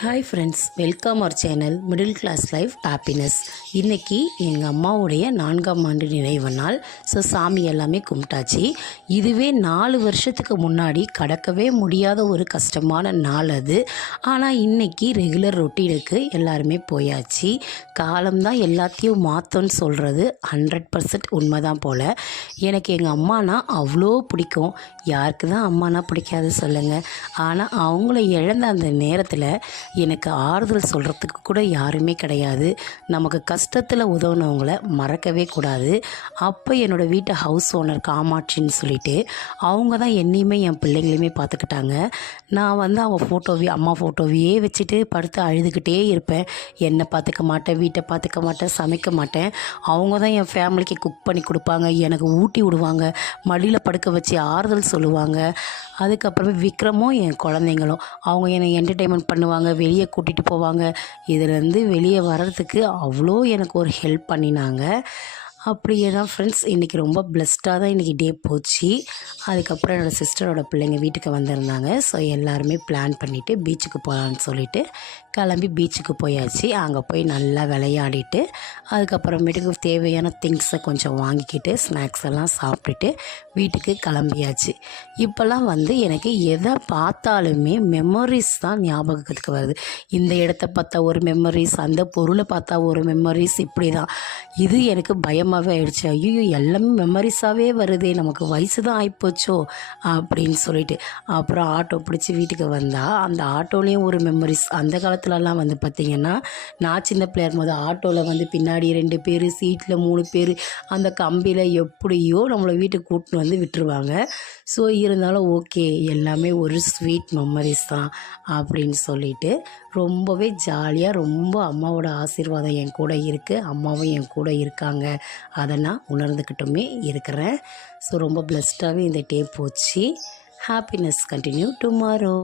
Hi friends, welcome our channel middle class life happiness. இன்றைக்கி எங்கள் அம்மாவுடைய 4ஆம் ஆண்டு நினைவு நாள். ஸோ சாமி எல்லாமே கும்பிட்டாச்சு. இதுவே 4 வருஷத்துக்கு முன்னாடி கடக்கவே முடியாத ஒரு கஷ்டமான நாள் அது. ஆனால் இன்றைக்கி ரெகுலர் ரொட்டீனுக்கு எல்லாருமே போயாச்சு. காலம்தான் எல்லாத்தையும் மாற்றோன்னு சொல்கிறது 100% உண்மைதான் போல். எனக்கு எங்கள் அம்மானா அவ்வளோ பிடிக்கும். யாருக்கு தான் அம்மானா பிடிக்காது சொல்லுங்கள். ஆனால் அவங்கள இழந்த அந்த நேரத்தில் எனக்கு ஆறுதல் சொல்கிறதுக்கு கூட யாருமே கிடையாது. நமக்கு கஷ்டத்தில் உதவுனவங்கள மறக்கவே கூடாது. அப்போ என்னோடய வீட்டு ஹவுஸ் ஓனர் காமாட்சின்னு சொல்லிட்டு அவங்க தான் என்னையுமே என் பிள்ளைங்களையுமே பார்த்துக்கிட்டாங்க. நான் அவங்க அம்மா ஃபோட்டோவையே வச்சுட்டு படுத்து அழுதுகிட்டே இருப்பேன். என்னை பார்த்துக்க மாட்டேன், வீட்டை பார்த்துக்க மாட்டேன், சமைக்க மாட்டேன். அவங்க தான் என் ஃபேமிலிக்கு குக் பண்ணி கொடுப்பாங்க, எனக்கு ஊட்டி விடுவாங்க, மடியில் படுக்க வச்சு ஆறுதல் சொல்லுவாங்க. அதுக்கப்புறமே விக்ரமும் என் குழந்தைங்களும் அவங்க என்னை என்டர்டெயின்மெண்ட் பண்ணுவாங்க, வெளியே கூட்டிகிட்டு போவாங்க. இதிலேருந்து வெளியே வர்றதுக்கு அவ்வளோ எனக்கு ஒரு ஹெல்ப் பண்ணினாங்க. அப்படியே தான் ஃப்ரெண்ட்ஸ் இன்றைக்கி ரொம்ப பிளெஸ்டாக தான் இன்றைக்கி டே போச்சு. அதுக்கப்புறம் என்னோடய சிஸ்டரோட பிள்ளைங்க வீட்டுக்கு வந்திருந்தாங்க. ஸோ எல்லாருமே பிளான் பண்ணிவிட்டு பீச்சுக்கு போகலான்னு சொல்லிவிட்டு கிளம்பி பீச்சுக்கு போயாச்சு. அங்கே போய் நல்லா விளையாடிட்டு அதுக்கப்புறமேட்டுக்கு தேவையான திங்ஸை கொஞ்சம் வாங்கிக்கிட்டு ஸ்நாக்ஸ் எல்லாம் சாப்பிட்டுட்டு வீட்டுக்கு கிளம்பியாச்சு. இப்போல்லாம் எனக்கு எதை பார்த்தாலுமே மெமரிஸ் தான் ஞாபகத்துக்கு வருது. இந்த இடத்த பார்த்தா ஒரு மெமரிஸ், அந்த பொருளை பார்த்தா ஒரு மெமரிஸ், இப்படி தான். இது எனக்கு பயமாகவே ஆயிடுச்சு. ஐயோ, எல்லாமே மெமரிஸாகவே வருதே, நமக்கு வயசு தான் ஆகிப்போச்சோ அப்படின்னு சொல்லிட்டு அப்புறம் ஆட்டோ பிடிச்சி வீட்டுக்கு வந்தால் அந்த ஆட்டோலேயும் ஒரு மெமரிஸ். அந்த காலத்துலலாம் பார்த்திங்கன்னா நான் சின்ன பிள்ளையர் போது ஆட்டோவில் பின்னாடி 2 பேர், சீட்டில் 3 பேர், அந்த கம்பியில் எப்படியோ நம்மளை வீட்டுக்கு கூட்டின்னு விட்டுருவாங்க. ஸோ இருந்தாலும் ஓகே, எல்லாமே ஒரு ஸ்வீட் மெமரிஸ் தான் அப்படின்னு சொல்லிட்டு ரொம்பவே ஜாலியாக, ரொம்ப அம்மாவோட ஆசீர்வாதம் என் கூட இருக்குது, அம்மாவும் என் கூட இருக்காங்க, அதை நான் உணர்ந்துக்கிட்டுமே இருக்கிறேன். ஸோ ரொம்ப பிளெஸ்டாகவே இந்த டே போச்சு. Happiness continue tomorrow.